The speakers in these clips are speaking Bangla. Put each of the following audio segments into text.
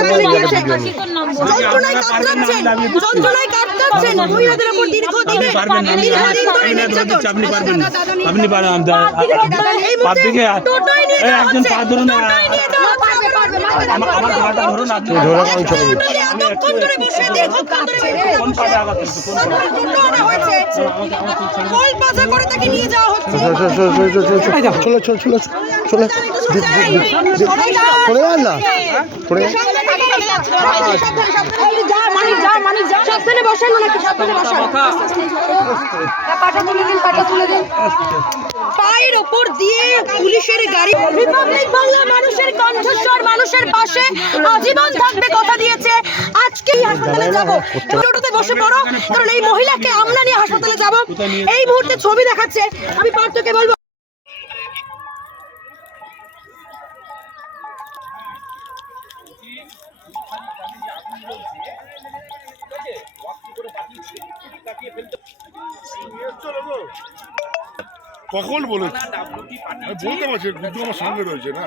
হাসপাতালে গিয়েছে যন্ত্রণায় কাতরাচ্ছেন যন্ত্রণায় কাতরাচ্ছেন মহিলাদের উপর দীর্ঘদিনে দীর্ঘদিন ধরে নির্যাতন। আপনি পারবেন না। আপনি পারবেন এই মুহূর্তে টোটোয় নিয়ে যাওয়া হচ্ছে। পায়ের ওপর দিয়ে পুলিশের গাড়ি রিপাবলিক বাংলা মানুষের কণ্ঠস্বর মানুষের পাশে আজীবন থাকবে কথা দিয়েছে। আজকেই হাসপাতালে যাব। টোটোতে বসে পড়ো কারণ এই মহিলাকে আমরা নিয়ে হাসপাতালে যাব। এই মুহূর্তে ছবি দেখাচ্ছে। আমি পার্থকে বলব কখন বলেছে? বলতে পারছি আমার সঙ্গে রয়েছে না?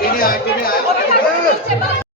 তিনি আয় তিনি আয়